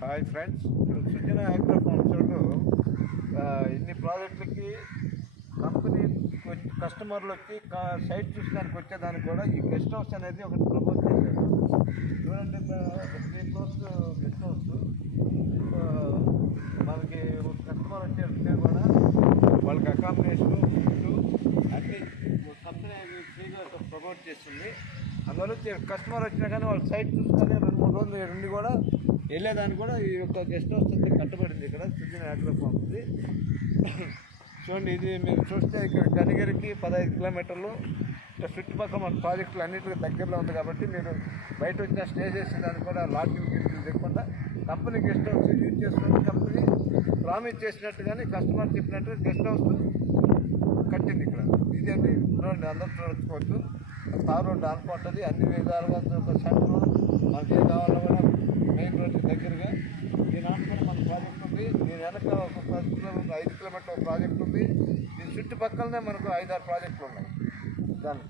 Hi friends, ఇప్పుడు సుజన agro ఫార్మ్స్లో ఇన్ని ప్రాజెక్టులకి company కస్టమర్లు వచ్చి సైట్ చూసడానికి వచ్చేదానికి కూడా ఈ గెస్ట్ హౌస్ అనేది ఒకటి ప్రపోజ్ చేశారు. చూడండి, 3 ఫ్లోర్స్ గెస్ట్ హౌస్. మనకి కస్టమర్ వచ్చే కూడా వాళ్ళకి అకామిడేషన్, ఫుడ్ అన్నీ కంపెనీ ఫ్రీగా ప్రమోట్ చేస్తుంది. అందువల్ల కస్టమర్ వచ్చినా కానీ వాళ్ళు సైట్ చూసుకొని 2-3 రోజులు నుండి కూడా వెళ్ళేదానికి కూడా ఈ యొక్క గెస్ట్ హౌస్ అయితే కట్టబడింది. ఇక్కడ సుజన అగ్రో ఫార్మ్స్. చూడండి, ఇది మీరు చూస్తే ఇక్కడ కనిగిరికి 15 కిలోమీటర్లు. ఇక్కడ చుట్టుపక్కల మన ప్రాజెక్టులు అన్నింటికి దగ్గరలో ఉంది కాబట్టి మీరు బయట వచ్చిన స్టే చేసేదానికి కూడా లాడ్జింగ్ లేకుండా కంపెనీ గెస్ట్ హౌస్ యూజ్ చేసుకుని కంపెనీ ప్రామిస్ చేసినట్టుగానే కస్టమర్ చెప్పినట్టు గెస్ట్ హౌస్ కట్టింది ఇక్కడ. ఇదేంటి చూడండి, అందరూ చూడొచ్చుకోవచ్చు. తార్ రోడ్డు అనుకుంటుంది, అన్ని విధాలుగా ఒక సెంటర్ మనకి ఏం కావాలో కూడా మెయిన్ రోడ్కి దగ్గరగా. దీని ఆనుకొని మన ప్రాజెక్ట్ ఉంది. దీని వెనక ఒక 10 కిలోమీటర్ 5 కిలోమీటర్ ప్రాజెక్ట్ ఉంది. దీని చుట్టుపక్కలనే మనకు 5-6 ప్రాజెక్టులు ఉన్నాయి. దాన్ని